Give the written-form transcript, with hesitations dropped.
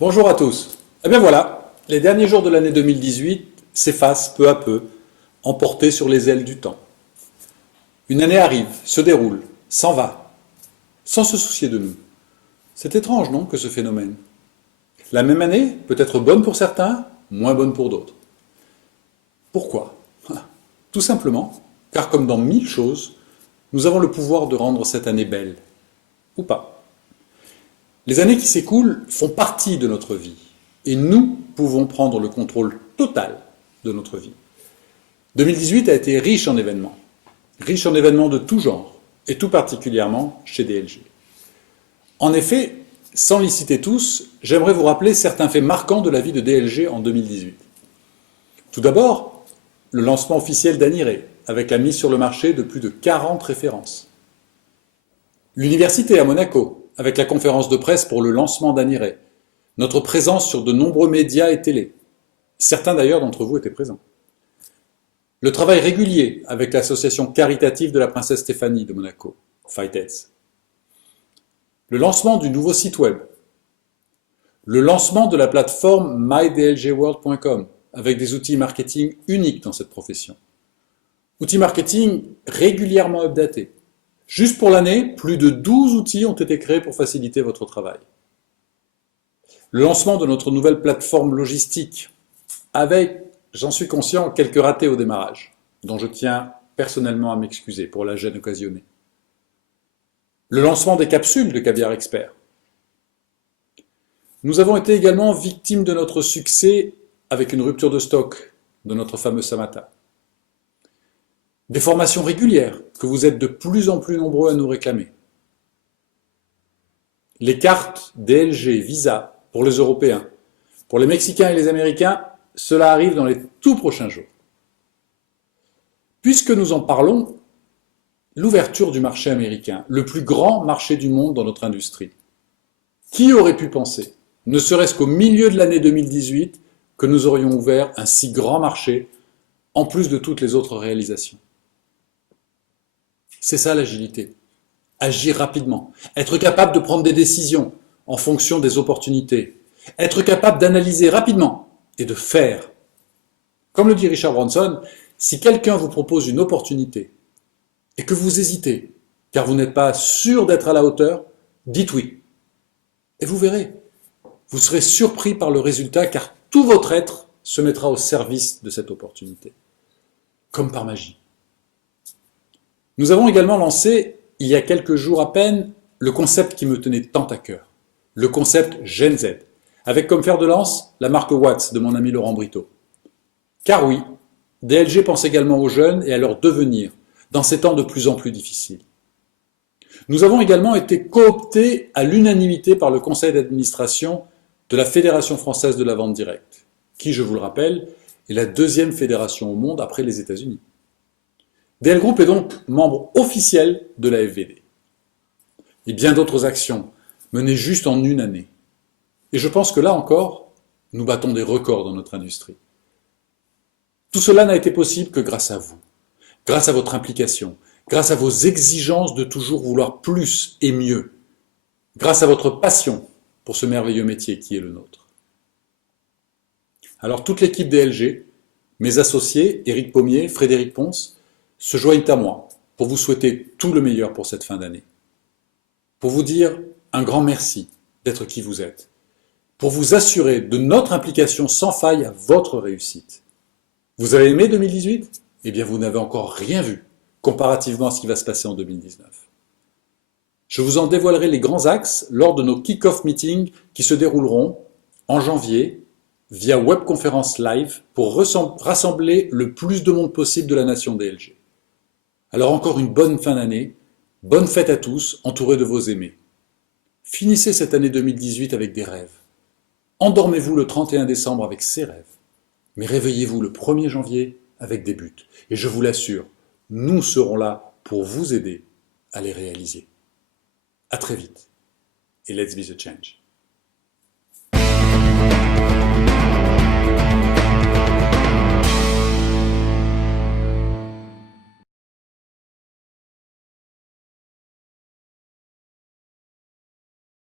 Bonjour à tous. Eh bien voilà, les derniers jours de l'année 2018 s'effacent peu à peu, emportés sur les ailes du temps. Une année arrive, se déroule, s'en va, sans se soucier de nous. C'est étrange, non, que ce phénomène? La même année peut être bonne pour certains, moins bonne pour d'autres. Pourquoi? Tout simplement, car comme dans mille choses, nous avons le pouvoir de rendre cette année belle, ou pas. Les années qui s'écoulent font partie de notre vie, et nous pouvons prendre le contrôle total de notre vie. 2018 a été riche en événements de tout genre, et tout particulièrement chez DLG. En effet, sans les citer tous, j'aimerais vous rappeler certains faits marquants de la vie de DLG en 2018. Tout d'abord, le lancement officiel d'Aniré, avec la mise sur le marché de plus de 40 références. L'université à Monaco, avec la conférence de presse pour le lancement d'Aniré. Notre présence sur de nombreux médias et télé. Certains d'ailleurs d'entre vous étaient présents. Le travail régulier avec l'association caritative de la princesse Stéphanie de Monaco, Fightheads. Le lancement du nouveau site web. Le lancement de la plateforme mydlgworld.com avec des outils marketing uniques dans cette profession. Outils marketing régulièrement updatés. Juste pour l'année, plus de 12 outils ont été créés pour faciliter votre travail. Le lancement de notre nouvelle plateforme logistique avec, j'en suis conscient, quelques ratés au démarrage, dont je tiens personnellement à m'excuser pour la gêne occasionnée. Le lancement des capsules de Caviar Expert. Nous avons été également victimes de notre succès avec une rupture de stock de notre fameux Samata. Des formations régulières que vous êtes de plus en plus nombreux à nous réclamer. Les cartes DLG Visa pour les Européens. Pour les Mexicains et les Américains, cela arrive dans les tout prochains jours. Puisque nous en parlons, l'ouverture du marché américain, le plus grand marché du monde dans notre industrie. Qui aurait pu penser, ne serait-ce qu'au milieu de l'année 2018, que nous aurions ouvert un si grand marché, en plus de toutes les autres réalisations? C'est ça l'agilité. Agir rapidement, être capable de prendre des décisions en fonction des opportunités, être capable d'analyser rapidement et de faire. Comme le dit Richard Branson, si quelqu'un vous propose une opportunité et que vous hésitez, car vous n'êtes pas sûr d'être à la hauteur, dites oui. Et vous verrez, vous serez surpris par le résultat, car tout votre être se mettra au service de cette opportunité, comme par magie. Nous avons également lancé, il y a quelques jours à peine, le concept qui me tenait tant à cœur, le concept Gen Z, avec comme fer de lance la marque Watts de mon ami Laurent Brito. Car oui, DLG pense également aux jeunes et à leur devenir, dans ces temps de plus en plus difficiles. Nous avons également été cooptés à l'unanimité par le conseil d'administration de la Fédération française de la vente directe, qui, je vous le rappelle, est la deuxième fédération au monde après les États-Unis. DL Group est donc membre officiel de la FVD. Et bien d'autres actions menées juste en une année. Et je pense que là encore, nous battons des records dans notre industrie. Tout cela n'a été possible que grâce à vous, grâce à votre implication, grâce à vos exigences de toujours vouloir plus et mieux, grâce à votre passion pour ce merveilleux métier qui est le nôtre. Alors toute l'équipe DLG, mes associés, Éric Pommier, Frédéric Ponce, se joignent à moi pour vous souhaiter tout le meilleur pour cette fin d'année. Pour vous dire un grand merci d'être qui vous êtes. Pour vous assurer de notre implication sans faille à votre réussite. Vous avez aimé 2018? Eh bien, vous n'avez encore rien vu comparativement à ce qui va se passer en 2019. Je vous en dévoilerai les grands axes lors de nos kick-off meetings qui se dérouleront en janvier via webconférence live pour rassembler le plus de monde possible de la nation DLG. Alors encore une bonne fin d'année, bonne fête à tous, entourés de vos aimés. Finissez cette année 2018 avec des rêves. Endormez-vous le 31 décembre avec ces rêves. Mais réveillez-vous le 1er janvier avec des buts. Et je vous l'assure, nous serons là pour vous aider à les réaliser. À très vite. Et let's be the change.